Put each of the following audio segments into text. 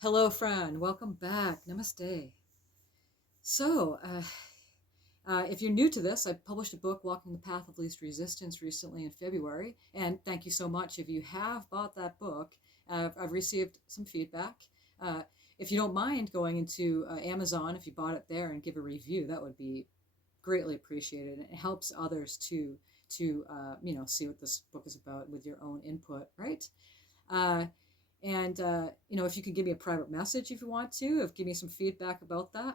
Hello, friend. Welcome back. Namaste. So, if you're new to this, I published a book, Walking the Path of Least Resistance, recently in February. And thank you so much. If you have bought that book, I've received some feedback. Uh, if you don't mind going into Amazon, if you bought it there, and give a review, that would be greatly appreciated. And it helps others to see what this book is about with your own input, right? Uh, and if you could give me a private message if you want to, if give me some feedback about that,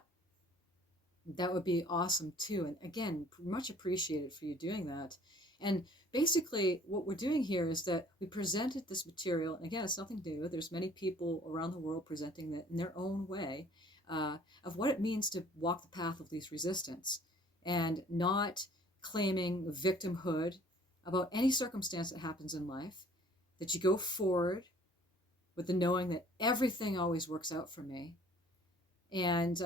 that would be awesome too. And again, much appreciated for you doing that. And basically, what we're doing here is that we presented this material. And again, it's nothing new. There's many people around the world presenting it in their own way uh, of what it means to walk the path of least resistance and not claiming victimhood about any circumstance that happens in life, that you go forward with the knowing that everything always works out for me. And,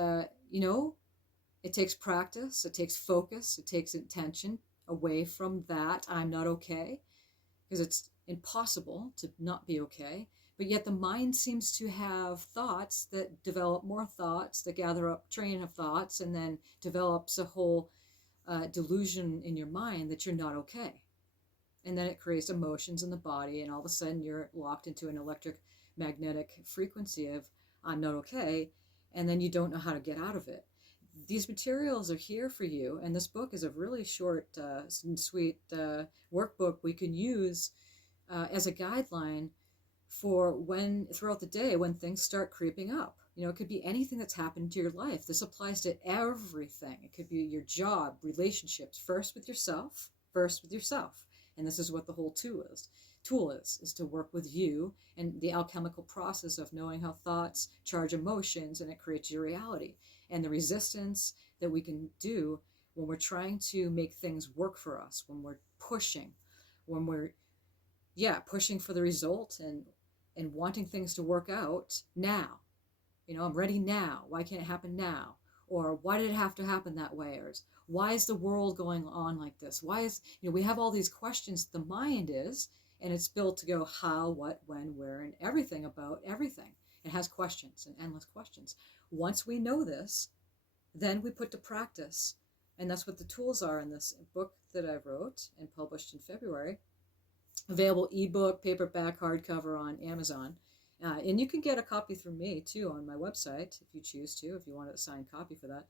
it takes practice, it takes focus, it takes intention away from that I'm not okay, because it's impossible to not be okay. But yet the mind seems to have thoughts that develop more thoughts, that gather up train of thoughts, and then develops a whole delusion in your mind that you're not okay. And then it creates emotions in the body, and all of a sudden you're locked into an electric magnetic frequency of I'm not okay, and then you don't know how to get out of it. These materials are here for you, and this book is a really short and sweet workbook we can use as a guideline for when throughout the day when things start creeping up. It could be anything that's happened to your life. This applies to everything. It could be your job, relationships, first with yourself. And this is what the whole tool is to work with you and the alchemical process of knowing how thoughts charge emotions, and it creates your reality. And the resistance that we can do when we're trying to make things work for us, when we're pushing, when we're pushing for the result and wanting things to work out now. I'm ready now. Why can't it happen now? Or why did it have to happen that way? Or why is the world going on like this? Why is, we have all these questions. The mind is, and it's built to go how, what, when, where, and everything about everything. It has questions and endless questions. Once we know this, then we put to practice. And that's what the tools are in this book that I wrote and published in February. Available ebook, paperback, hardcover on Amazon. And you can get a copy through me too on my website if you choose to, if you want a signed copy for that.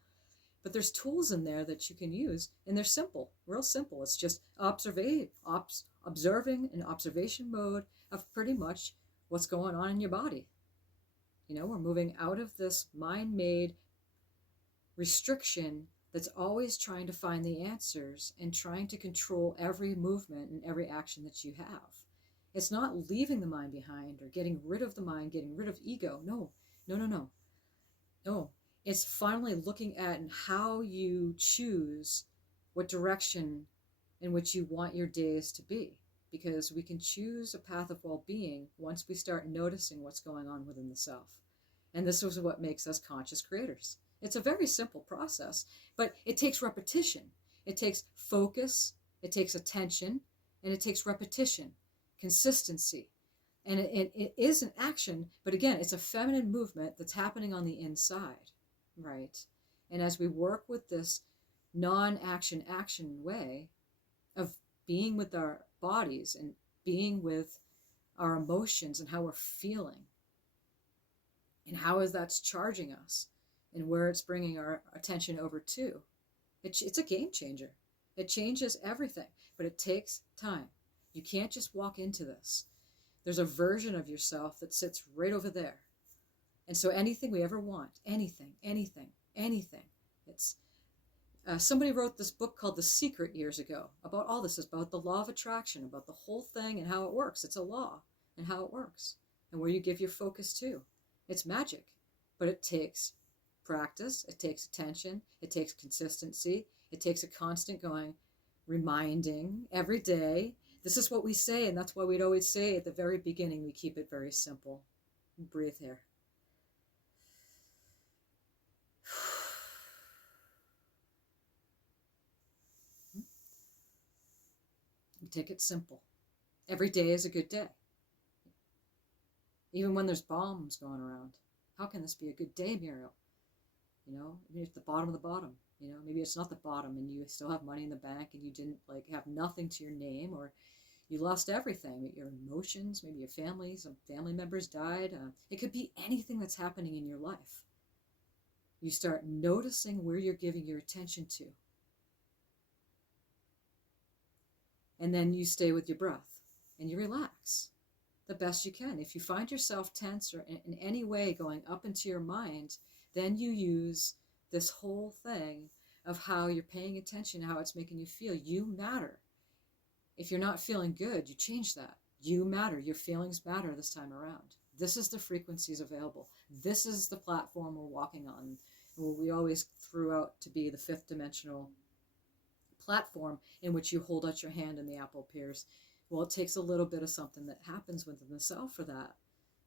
But there's tools in there that you can use, and they're simple, real simple. It's just observing an observation mode of pretty much what's going on in your body. We're moving out of this mind-made restriction that's always trying to find the answers and trying to control every movement and every action that you have. It's not leaving the mind behind or getting rid of the mind, getting rid of ego. No, no, no, no. No, it's finally looking at how you choose what direction in which you want your days to be. Because we can choose a path of well-being once we start noticing what's going on within the self. And this is what makes us conscious creators. It's a very simple process, but it takes repetition. It takes focus, it takes attention, and it takes repetition, consistency. And it is an action, but again, it's a feminine movement that's happening on the inside, right? And as we work with this non-action action way of being with our bodies and being with our emotions and how we're feeling, and how is that's charging us, and where it's bringing our attention over to. It's a game changer. It changes everything, but it takes time. You can't just walk into this. There's a version of yourself that sits right over there. And so anything we ever want, anything, it's somebody wrote this book called The Secret years ago about all this. It's about the law of attraction, about the whole thing and how it works. It's a law and how it works and where you give your focus to. It's magic, but it takes practice, it takes attention, it takes consistency, it takes a constant going, reminding every day. This is what we say, and that's why we'd always say at the very beginning, we keep it very simple. Breathe here. We take it simple. Every day is a good day. Even when there's bombs going around. How can this be a good day, Muriel? Maybe it's the bottom of the bottom. Maybe it's not the bottom and you still have money in the bank and you didn't have nothing to your name, or you lost everything, your emotions, maybe your family, some family members died. It could be anything that's happening in your life. You start noticing where you're giving your attention to. And then you stay with your breath and you relax the best you can. If you find yourself tense or in any way going up into your mind, then you use this whole thing of how you're paying attention, how it's making you feel. You matter. If you're not feeling good, you change that. You matter. Your feelings matter this time around. This is the frequencies available. This is the platform we're walking on. We always threw out to be the fifth dimensional platform in which you hold out your hand and the apple appears. Well, it takes a little bit of something that happens within the self for that.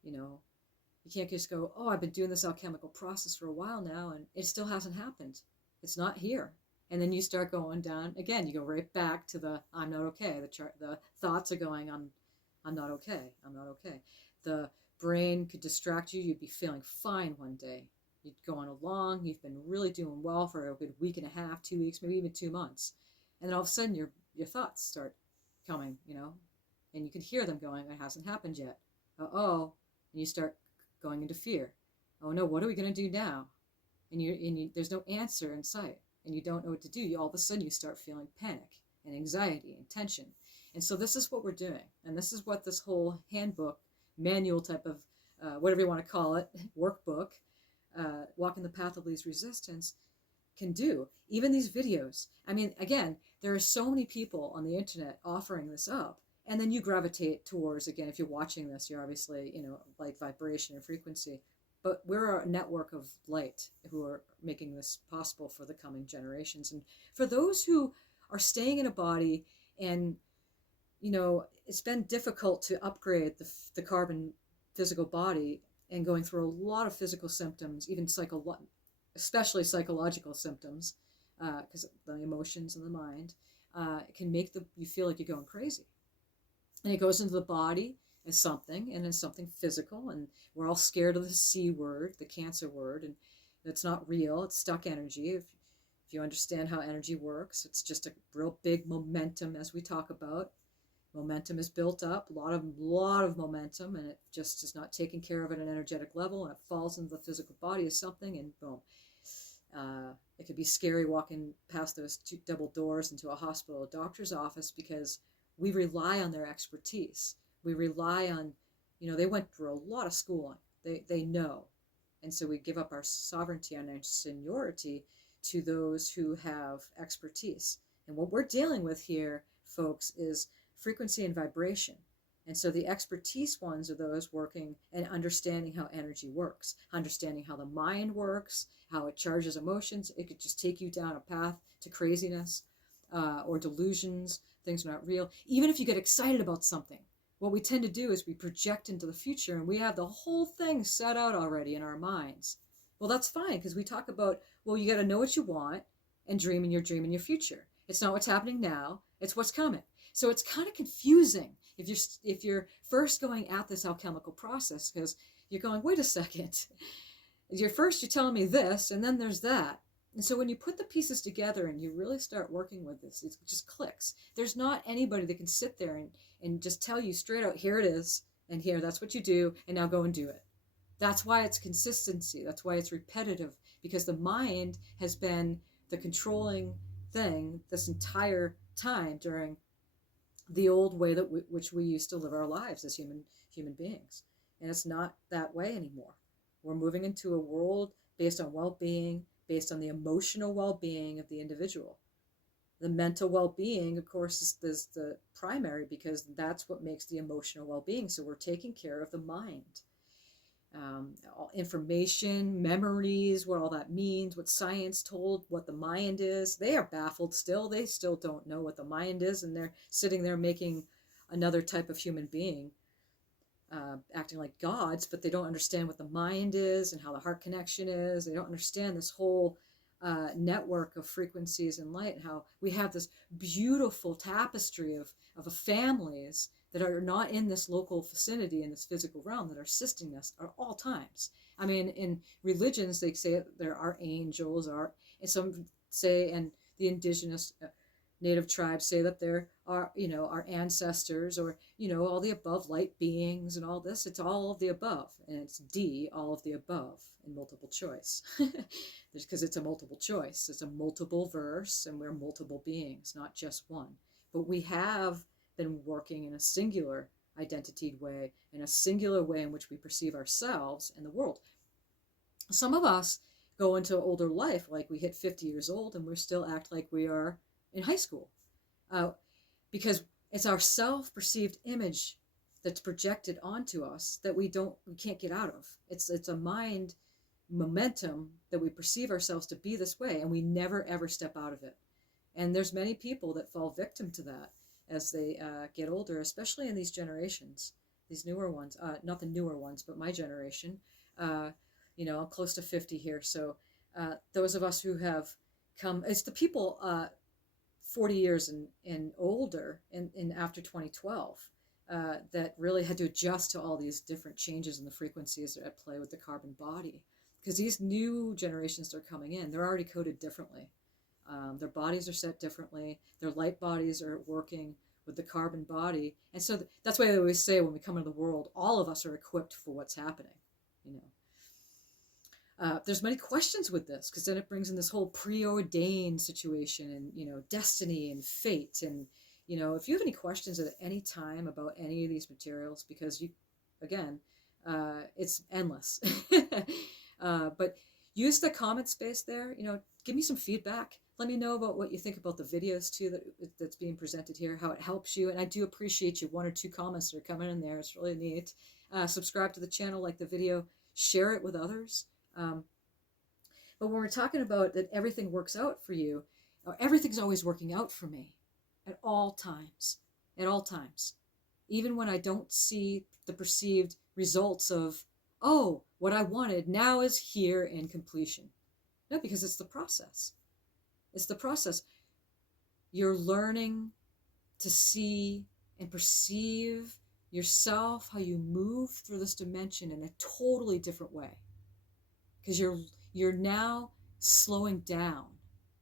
You can't just go, oh, I've been doing this alchemical process for a while now and it still hasn't happened. It's not here. And then you start going down again. You go right back to the I'm not okay. The thoughts are going on, I'm not okay. I'm not okay. The brain could distract you. You'd be feeling fine one day. You'd go on along. You've been really doing well for a good week and a half, 2 weeks, maybe even 2 months. And then all of a sudden your thoughts start coming, and you can hear them going, it hasn't happened yet. Uh-oh. And you start going into fear. Oh no, what are we going to do now? And there's no answer in sight. And you don't know what to do. All of a sudden you start feeling panic and anxiety and tension. And so this is what we're doing. And this is what this whole handbook, manual type of, whatever you want to call it, workbook, Walking the Path of Least Resistance, can do. Even these videos. I mean, again, there are so many people on the internet offering this up. And then you gravitate towards, again, if you're watching this, you're obviously, like vibration and frequency. But we're a network of light who are making this possible for the coming generations. And for those who are staying in a body and, it's been difficult to upgrade the carbon physical body and going through a lot of physical symptoms, even especially psychological symptoms, because the emotions and the mind, it can make you feel like you're going crazy. And it goes into the body as something, and as something physical, and we're all scared of the C word, the cancer word, and it's not real. It's stuck energy. If you understand how energy works, it's just a real big momentum, as we talk about. Momentum is built up, a lot of momentum, and it just is not taken care of at an energetic level, and it falls into the physical body as something, and boom. It could be scary walking past those two double doors into a hospital, a doctor's office, because we rely on their expertise. We rely on, they went through a lot of schooling. They know. And so we give up our sovereignty and our seniority to those who have expertise. And what we're dealing with here, folks, is frequency and vibration. And so the expertise ones are those working and understanding how energy works, understanding how the mind works, how it charges emotions. It could just take you down a path to craziness or delusions. Things are not real. Even if you get excited about something, what we tend to do is we project into the future and we have the whole thing set out already in our minds. Well, that's fine, because we talk about, well, you got to know what you want and dream in your future. It's not what's happening now, it's what's coming. So it's kind of confusing if you're first going at this alchemical process, because you're going, wait a second. You're telling me this, and then there's that. And so when you put the pieces together and you really start working with this, it just clicks. There's not anybody that can sit there and just tell you straight out, here it is, and here, that's what you do, and now go and do it. That's why it's consistency. That's why it's repetitive, because the mind has been the controlling thing this entire time during the old way which we used to live our lives as human beings. And it's not that way anymore. We're moving into a world based on well-being, based on the emotional well-being of the individual. The mental well-being, of course, is the primary, because that's what makes the emotional well-being. So we're taking care of the mind. Information, memories, what all that means, what science told, what the mind is. They are baffled still. They still don't know what the mind is, and they're sitting there making another type of human being, acting like gods, but they don't understand what the mind is and how the heart connection is. They don't understand this whole network of frequencies and light, and how we have this beautiful tapestry of families that are not in this local vicinity, in this physical realm, that are assisting us at all times. I mean, in religions, they say there are angels, are, and some say, and the indigenous native tribes say that there are, our ancestors, or, all the above light beings and all this. It's all of the above, and it's D, all of the above, in multiple choice. Because it's a multiple choice. It's a multiple verse, and we're multiple beings, not just one. But we have been working in a singular identitied way, in a singular way in which we perceive ourselves and the world. Some of us go into older life, like we hit 50 years old, and we still act like we are in high school, because it's our self-perceived image that's projected onto us that we can't get out of. It's a mind momentum that we perceive ourselves to be this way, and we never ever step out of it. And there's many people that fall victim to that as they get older, especially in these generations, these newer ones, not the newer ones, but my generation. I'm close to 50 here, so those of us who have come, it's the people 40 years and older, and after 2012, that really had to adjust to all these different changes in the frequencies that are at play with the carbon body. Because these new generations that are coming in, they're already coded differently. Their bodies are set differently. Their light bodies are working with the carbon body. And so that's why I always say, when we come into the world, all of us are equipped for what's happening. There's many questions with this, because then it brings in this whole preordained situation, and, destiny and fate. And, if you have any questions at any time about any of these materials, because it's endless. But use the comment space there, give me some feedback. Let me know about what you think about the videos too that's being presented here, how it helps you. And I do appreciate you, 1 or 2 comments that are coming in there. It's really neat. Subscribe to the channel, like the video, share it with others. But when we're talking about that everything works out for you, or everything's always working out for me at all times, even when I don't see the perceived results of, oh, what I wanted now is here in completion. No, because it's the process. It's the process. You're learning to see and perceive yourself, how you move through this dimension in a totally different way. Because you're now slowing down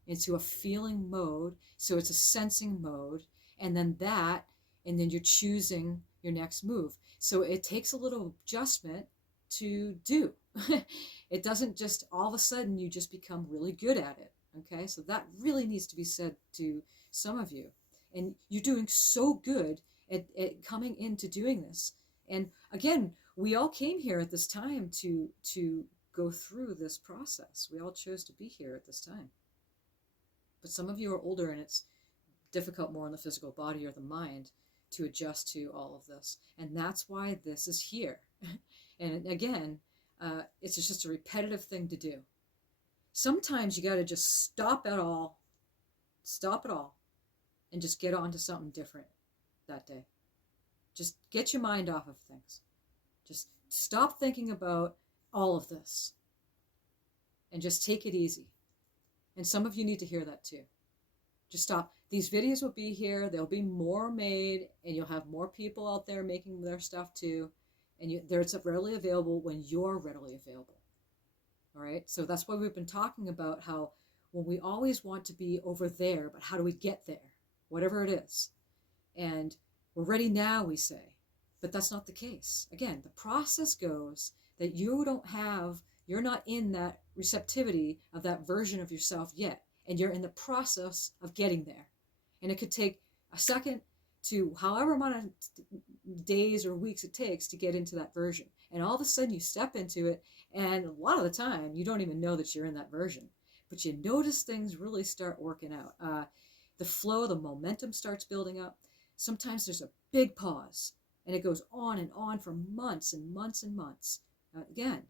into a feeling mode, so it's a sensing mode, and then you're choosing your next move. So it takes a little adjustment to do. It doesn't just all of a sudden you just become really good at it. Okay, so that really needs to be said to some of you. And you're doing so good at coming into doing this. And again, we all came here at this time to go through this process. We all chose to be here at this time. But some of you are older, and it's difficult more in the physical body or the mind to adjust to all of this. And that's why this is here. And again, it's just a repetitive thing to do. Sometimes you got to just stop it all, and just get on to something different that day. Just get your mind off of things. Just stop thinking about all of this and just take it easy. And some of you need to hear that too. Just stop. These videos will be here. There'll be more made, and you'll have more people out there making their stuff too. And it's readily available when you're readily available. All right. So that's why we've been talking about how when we always want to be over there, but how do we get there? Whatever it is. And we're ready now, we say. But that's not the case. Again, the process goes that you're not in that receptivity of that version of yourself yet. And you're in the process of getting there. And it could take a second to however amount of days or weeks it takes to get into that version. And all of a sudden you step into it, and a lot of the time you don't even know that you're in that version. But you notice things really start working out. The flow, the momentum starts building up. Sometimes there's a big pause, and it goes on and on for months and months and months. Again,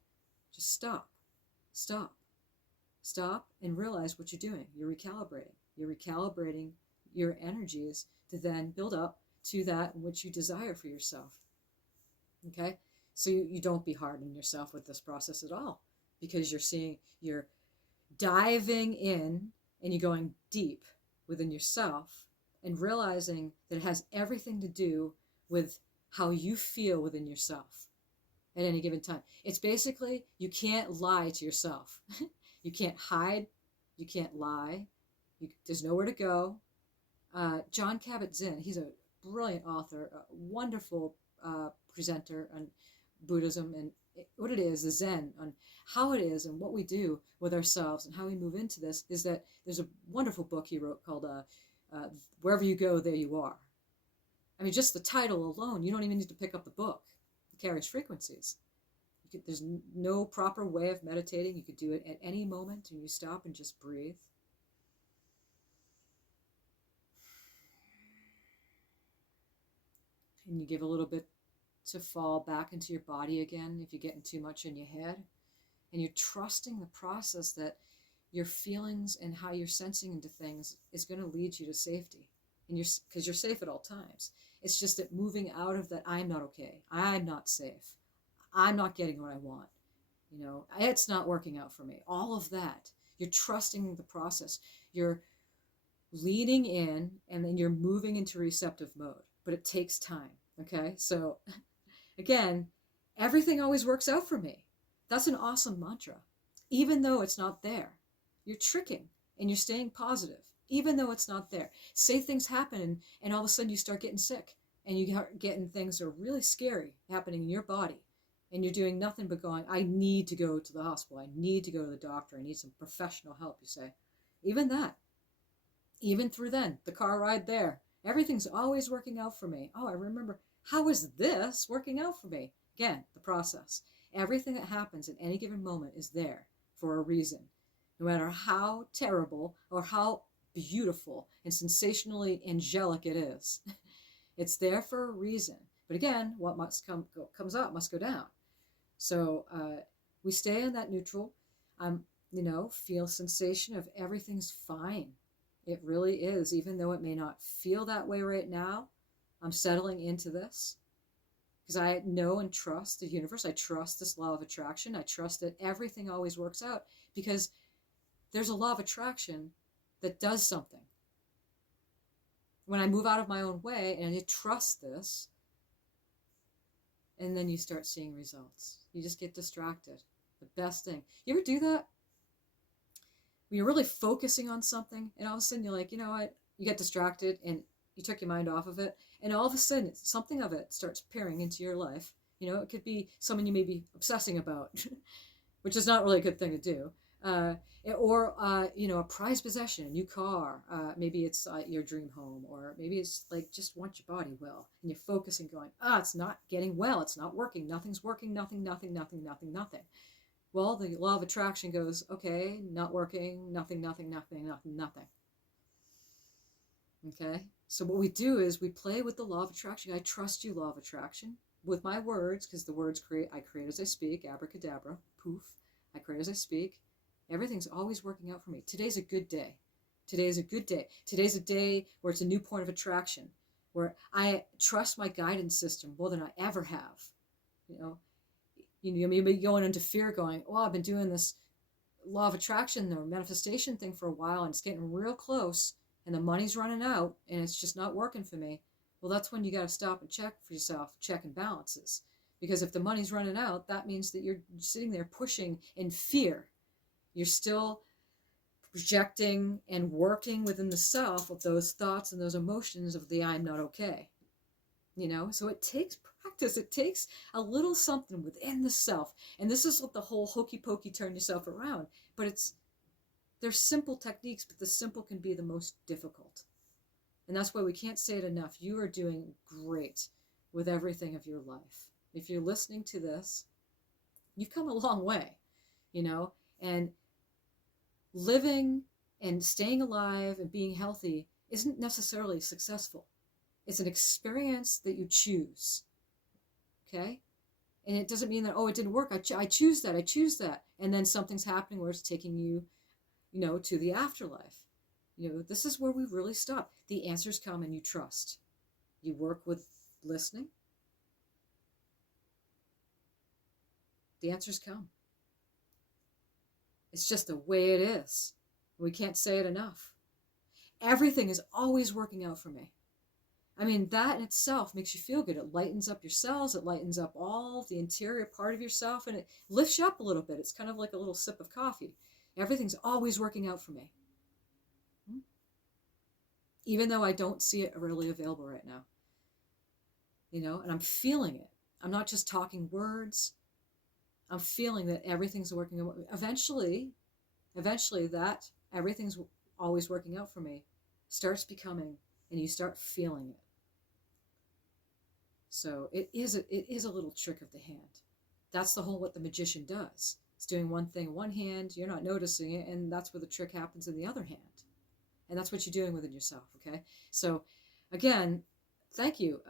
just stop, and realize what you're doing. You're recalibrating your energies to then build up to that which you desire for yourself. Okay? So you don't be hard on yourself with this process at all, because you're diving in, and you're going deep within yourself, and realizing that it has everything to do with how you feel within yourself. at any given time. It's basically, you can't lie to yourself. You can't hide. You can't lie. There's nowhere to go. John Kabat-Zinn, he's a brilliant author, a wonderful presenter on Buddhism and what it is, the Zen, on how it is and what we do with ourselves and how we move into this. Is that there's a wonderful book he wrote called Wherever You Go, There You Are. I mean, just the title alone, you don't even need to pick up the book. It carries frequencies. There's no proper way of meditating. You could do it at any moment, and you stop and just breathe. And you give a little bit to fall back into your body again if you're getting too much in your head. And you're trusting the process that your feelings and how you're sensing into things is going to lead you to safety. And because you're safe at all times. It's just that moving out of that, I'm not okay, I'm not safe, I'm not getting what I want, it's not working out for me. All of that, you're trusting the process. You're leaning in, and then you're moving into receptive mode. But it takes time. Okay, so again, everything always works out for me. That's an awesome mantra. Even though it's not there, you're tricking and you're staying positive. Even though it's not there, say things happen, and all of a sudden you start getting sick, and you start getting things that are really scary happening in your body, and you're doing nothing but going, I need to go to the hospital, I need to go to the doctor, I need some professional help. You say, even that, even through then, the car ride there, everything's always working out for me. Oh, I remember, how is this working out for me? Again, the process. Everything that happens at any given moment is there for a reason. No matter how terrible or how beautiful and sensationally angelic it is, it's there for a reason. But again, what comes up must go down. So we stay in that neutral, feel sensation of everything's fine. It really is, even though it may not feel that way right now. I'm settling into this because I know and trust the universe. I trust this law of attraction. I trust that everything always works out because there's a law of attraction that does something. When I move out of my own way and I trust this, and then you start seeing results. You just get distracted. The best thing. You ever do that? When you're really focusing on something, and all of a sudden you're like, you know what? You get distracted, and you took your mind off of it, and all of a sudden something of it starts peering into your life. It could be someone you may be obsessing about, which is not really a good thing to do. Or a prized possession, a new car. Maybe it's your dream home, or maybe it's like just want your body well, and you're focusing, going, it's not getting well, it's not working, nothing's working, nothing. Well, the law of attraction goes, okay, not working, nothing. Okay, so what we do is we play with the law of attraction. I trust you, law of attraction, with my words, because the words I create as I speak, abracadabra, poof, I create as I speak. Everything's always working out for me. Today's a good day. Today's a good day. Today's a day where it's a new point of attraction, where I trust my guidance system more than I ever have. You may be going into fear, going, I've been doing this law of attraction or manifestation thing for a while, and it's getting real close, and the money's running out, and it's just not working for me. Well, that's when you got to stop and check for yourself, check and balances. Because if the money's running out, that means that you're sitting there pushing in fear. You're still projecting and working within the self of those thoughts and those emotions of the I'm not okay. So it takes practice. It takes a little something within the self. And this is what the whole hokey pokey turn yourself around. But they're simple techniques, but the simple can be the most difficult. And that's why we can't say it enough. You are doing great with everything of your life. If you're listening to this, you've come a long way, and living and staying alive and being healthy isn't necessarily successful. It's an experience that you choose. Okay? And it doesn't mean that, it didn't work. I choose that. And then something's happening where it's taking you, to the afterlife. This is where we really stop. The answers come and you trust. You work with listening. The answers come. It's just the way it is. We can't say it enough. Everything is always working out for me. I mean, that in itself makes you feel good. It lightens up your cells, it lightens up all the interior part of yourself, and it lifts you up a little bit. It's kind of like a little sip of coffee. Everything's always working out for me, even though I don't see it really available right now. And I'm feeling it. I'm not just talking words. I'm feeling that everything's working out. Eventually that everything's always working out for me starts becoming, and you start feeling it. So it is a little trick of the hand. That's the whole what the magician does. It's doing one thing in one hand, you're not noticing it, and that's where the trick happens in the other hand. And that's what you're doing within yourself, okay? So again, thank you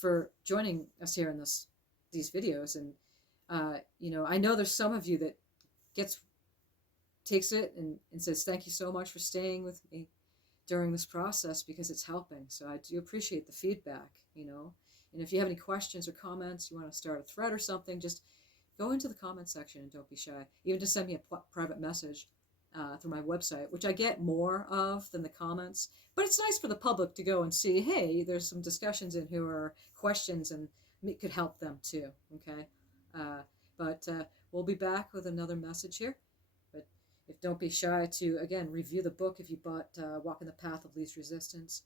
for joining us here in these videos. And I know there's some of you that takes it and says thank you so much for staying with me during this process, because it's helping. So I do appreciate the feedback. And if you have any questions or comments, you want to start a thread or something, just go into the comment section and don't be shy. Even just send me a private message through my website, which I get more of than the comments. But it's nice for the public to go and see, hey, there's some discussions in here or questions, and it could help them too, okay? But we'll be back with another message here. But don't be shy to, again, review the book if you bought Walking the Path of Least Resistance.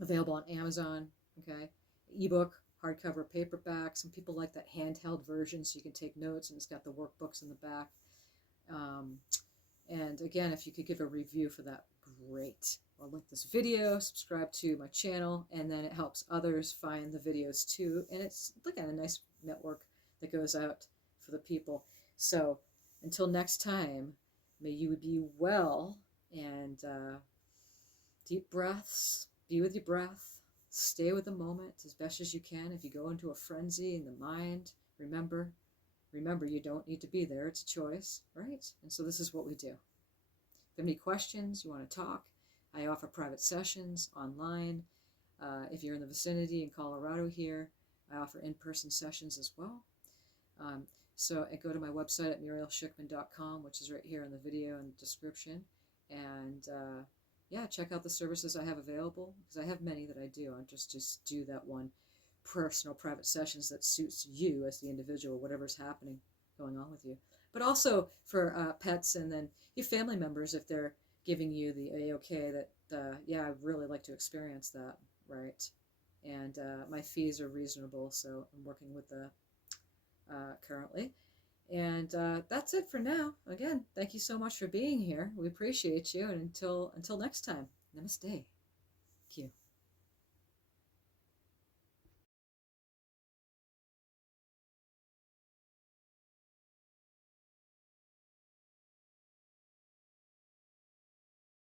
Available on Amazon, okay? Ebook, hardcover, paperback. Some people like that handheld version so you can take notes, and it's got the workbooks in the back. And again, if you could give a review for that, great. Or like this video, subscribe to my channel, and then it helps others find the videos too. And it's, again, a nice network that goes out for the people. So until next time, may you be well, and deep breaths, be with your breath, stay with the moment as best as you can. If you go into a frenzy in the mind, remember, you don't need to be there. It's a choice, right? And so this is what we do. If you have any questions, you want to talk, I offer private sessions online. If you're in the vicinity in Colorado here, I offer in-person sessions as well. So go to my website at murielshickman.com, which is right here in the video and description. And yeah, check out the services I have available, because I have many that I do. I just do that one personal private sessions that suits you as the individual, whatever's happening going on with you. But also for pets, and then your family members, if they're giving you the A-OK that, yeah, I'd really like to experience that, right? And my fees are reasonable, so I'm working with the currently. And that's it for now. Again, thank you so much for being here. We appreciate you. And until next time, namaste. Thank you.